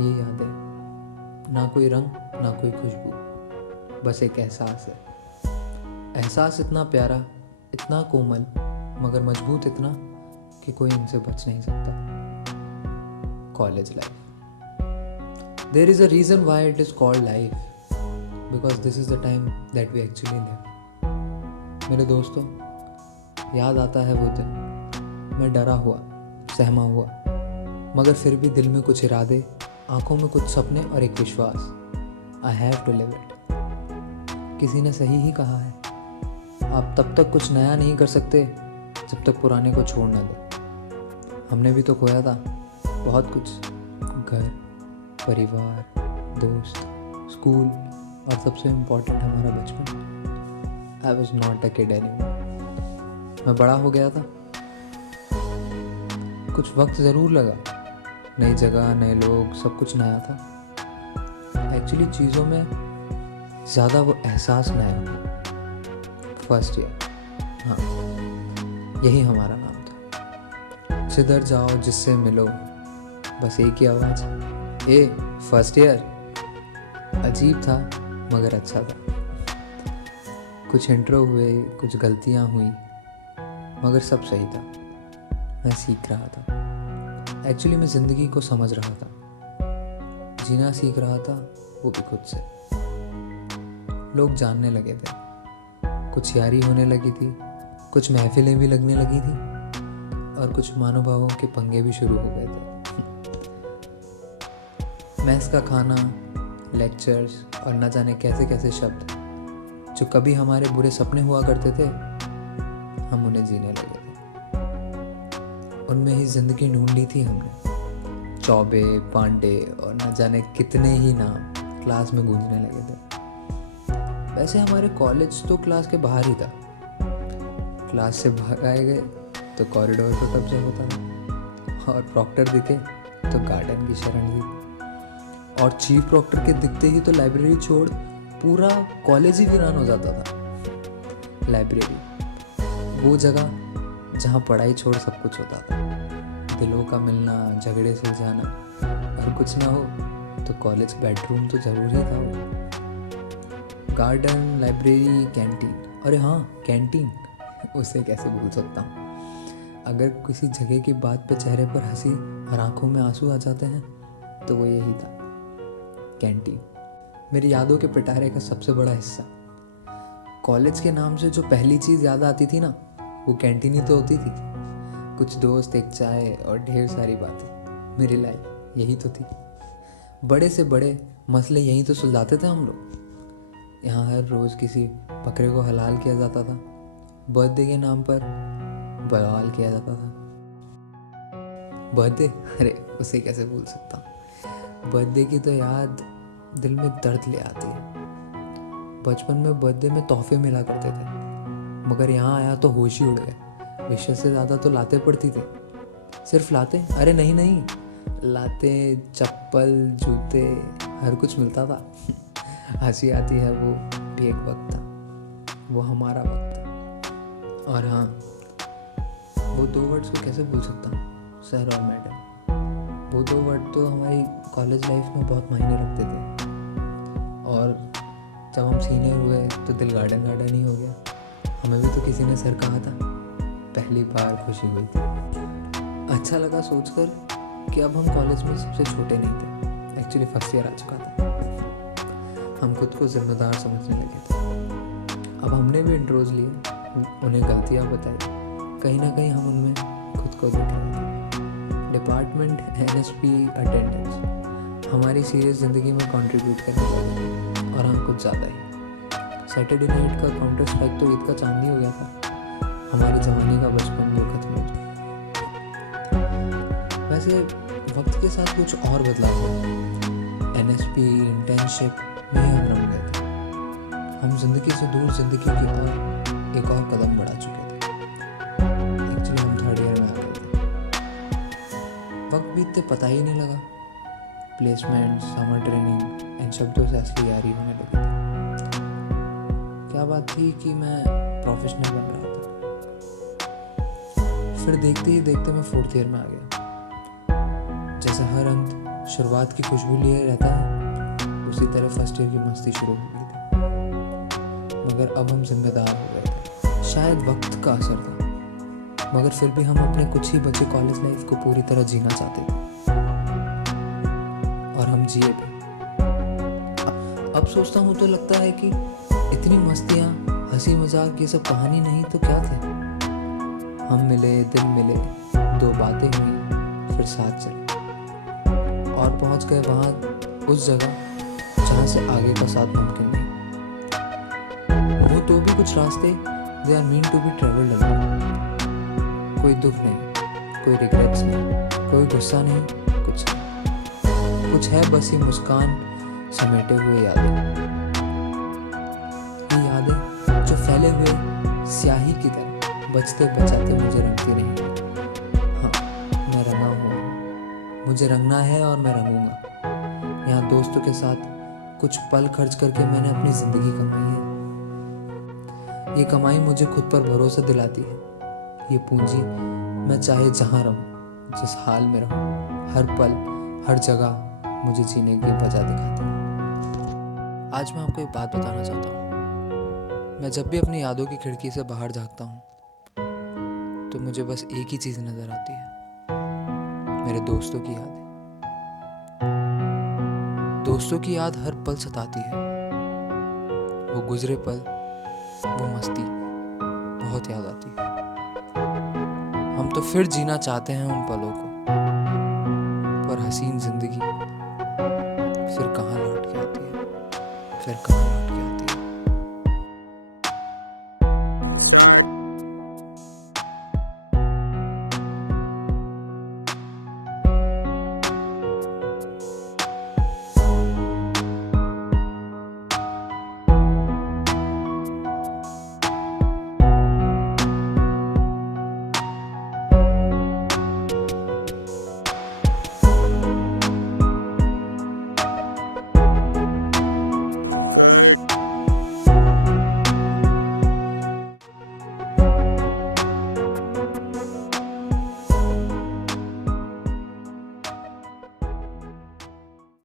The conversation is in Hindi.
ये यादें, ना कोई रंग ना कोई खुशबू, बस एक एहसास है। एहसास इतना प्यारा, इतना कोमल, मगर मजबूत इतना कि कोई इनसे बच नहीं सकता। College life, there is a reason why it is called life, because this is the time that we actually live. मेरे दोस्तों, याद आता है वो दिन, मैं डरा हुआ, सहमा हुआ, मगर फिर भी दिल में कुछ इरादे, आंखों में कुछ सपने और एक विश्वास। I have to live it. किसी ने सही ही कहा है, आप तब तक कुछ नया नहीं कर सकते जब तक पुराने को छोड़ ना दे। हमने भी तो खोया था बहुत कुछ, घर, परिवार, दोस्त, स्कूल और सबसे इम्पोर्टेंट हमारा बचपन। I was not a kid anymore. मैं बड़ा हो गया था। कुछ वक्त ज़रूर लगा, नई जगह, नए लोग, सब कुछ नया था। एक्चुअली चीज़ों में ज़्यादा वो एहसास नया था। फर्स्ट ईयर, हाँ, यही हमारा नाम था। जिधर जाओ, जिससे मिलो, बस एक ही आवाज़, ए फर्स्ट ईयर। अजीब था मगर अच्छा था। कुछ इंट्रो हुए, कुछ गलतियाँ हुई, मगर सब सही था। मैं सीख रहा था। एक्चुअली मैं ज़िंदगी को समझ रहा था, जीना सीख रहा था, वो भी खुद से। लोग जानने लगे थे, कुछ यारी होने लगी थी, कुछ महफिलें भी लगने लगी थी, और कुछ महानुभावों के पंगे भी शुरू हो गए थे। मैथ्स का खाना, लेक्चर्स और न जाने कैसे कैसे शब्द जो कभी हमारे बुरे सपने हुआ करते थे, हम उन्हें जीने लगे थे। उनमें ही जिंदगी ढूंढ ली थी हमने। चौबे, पांडे और न जाने कितने ही नाम क्लास में गूंजने लगे थे। वैसे हमारे कॉलेज तो क्लास के बाहर ही था। क्लास से बाहर आए गए तो कॉरिडोर पर कब्जा होता था, और प्रॉक्टर दिखे तो गार्डन की शरण ली, और चीफ प्रॉक्टर के दिखते ही तो लाइब्रेरी छोड़ पूरा कॉलेज ही वीरान हो जाता था। लाइब्रेरी, वो जगह जहाँ पढ़ाई छोड़ सब कुछ होता था। दिलों का मिलना, झगड़े सुलझाना, और कुछ ना हो तो कॉलेज बेडरूम तो ज़रूर ही था वो। गार्डन, लाइब्रेरी, कैंटीन, अरे हाँ कैंटीन, उसे कैसे भूल सकता हूँ। अगर किसी जगह की बात पे चेहरे पर हंसी और आंखों में आंसू आ जाते हैं तो वो यही था, कैंटीन। मेरी यादों के पिटारे का सबसे बड़ा हिस्सा। कॉलेज के नाम से जो पहली चीज़ याद आती थी ना, वो कैंटीन ही तो होती थी। कुछ दोस्त, एक चाय और ढेर सारी बातें। मेरी लाइफ यही तो थी। बड़े से बड़े मसले यहीं तो सुलझाते थे हम लोग। यहाँ हर रोज़ किसी बकरे को हलाल किया जाता था। बर्थडे के नाम पर बवाल किया जाता था। बर्थडे, अरे उसे कैसे भूल सकता हूँ। बर्थडे की तो याद दिल में दर्द ले आती है। बचपन में बर्थडे में तोहफे मिला करते थे, मगर यहाँ आया तो होश ही उड़ गए। विशेष से ज़्यादा तो लाते पड़ती थी। सिर्फ लाते, अरे नहीं नहीं, लाते, चप्पल, जूते, हर कुछ मिलता था। हंसी आती है, वो भी एक वक्त था, वो हमारा वक्त था। और हाँ, वो दो वर्ड्स को कैसे भूल सकता हूँ, सर और मैडम। वो दो वर्ड तो हमारी कॉलेज लाइफ में बहुत मायने रखते थे। और जब हम सीनियर हुए तो दिल गार्डन गार्डन ही हो गया। हमें भी तो किसी ने सर कहा था, पहली बार खुशी हुई थी। अच्छा लगा सोचकर कि अब हम कॉलेज में सबसे छोटे नहीं थे। एक्चुअली फर्स्ट ईयर आ चुका था। हम खुद को जिम्मेदार समझने लगे थे। अब हमने भी इंट्रोज लिए, उन्हें गलतियाँ बताई, कहीं ना कहीं हम उनमें खुद को देख रहे थे। डिपार्टमेंट, NSP, अटेंडेंस हमारी सीरियस ज़िंदगी में कंट्रीब्यूट करने लगे, और हम कुछ ज़्यादा ही। सैटरडे नाइट का काउंटर स्ट्राइक तो ईद का चांद ही हो गया था। हमारी जवानी का बचपन जो खत्म हो गया। वैसे वक्त के साथ कुछ और बदलाव हुआ। NSP, इंटर्नशिप में हम रम गए थे। हम जिंदगी से दूर जिंदगी की और एक और कदम बढ़ा चुके थे। एक्चुअली हम थर्ड ईयर में आ गए थे। वक्त बीतते पता ही नहीं लगा। प्लेसमेंट, समर ट्रेनिंग, इन शब्दों से असली यारी होने लगी थी। क्या बात थी कि मैं प्रोफेशनल बन रहा था। फिर देखते ही देखते मैं फोर्थ ईयर में आ गया। जैसे हर अंत शुरुआत की खुशबू लिए रहता है, उसी तरह फर्स्ट ईयर की मस्ती शुरू हो गई थी। मगर अब हम जिम्मेदार हो गए थे। शायद वक्त का असर था, मगर फिर भी हम अपने कुछ ही बचे कॉलेज लाइफ को पूरी तरह जीना चाहते थे, और हम जिए भी। अब सोचता हूँ तो लगता है कि इतनी मस्तियाँ, हंसी मजाक, ये सब कहानी नहीं तो क्या थे। हम मिले, दिल मिले, 2 बातें हुई, फिर साथ चले और पहुँच गए वहाँ, उस जगह जहाँ से आगे का साथ मुमकिन नहीं। वो तो भी कुछ रास्ते they are mean to be travelled alone. कोई दुख नहीं, कोई रिग्रेट्स नहीं, कोई गुस्सा नहीं, कुछ है बस ये मुस्कान समेटे हुए यादें। ये यादें जो फैले हुए स्याही की तरह बचते बचाते मुझे रंगती रहेंगी। हाँ, मैं रंगा हुआ हूँ, मुझे रंगना है और मैं रंगूंगा। यहाँ दोस्तों के साथ कुछ पल खर्च करके मैंने अपनी ज़िंदगी कमाई है। ये कमाई मुझे खुद पर भरोसा दिलाती है। ये पूंजी मैं चाहे जहाँ रहूँ, जिस हाल में रहूँ, हर पल हर जगह मुझे जीने की वजह दिखाती है। आज मैं आपको एक बात बताना चाहता हूँ। मैं जब भी अपनी यादों की खिड़की से बाहर झाँकता हूँ तो मुझे बस एक ही चीज़ नज़र आती है, मेरे दोस्तों की यादें। दोस्तों की याद हर पल सताती है। वो गुजरे पल, वो मस्ती बहुत याद आती है। हम तो फिर जीना चाहते हैं उन पलों को, पर हसीन जिंदगी फिर कहाँ लौट के आती है, फिर कहाँ।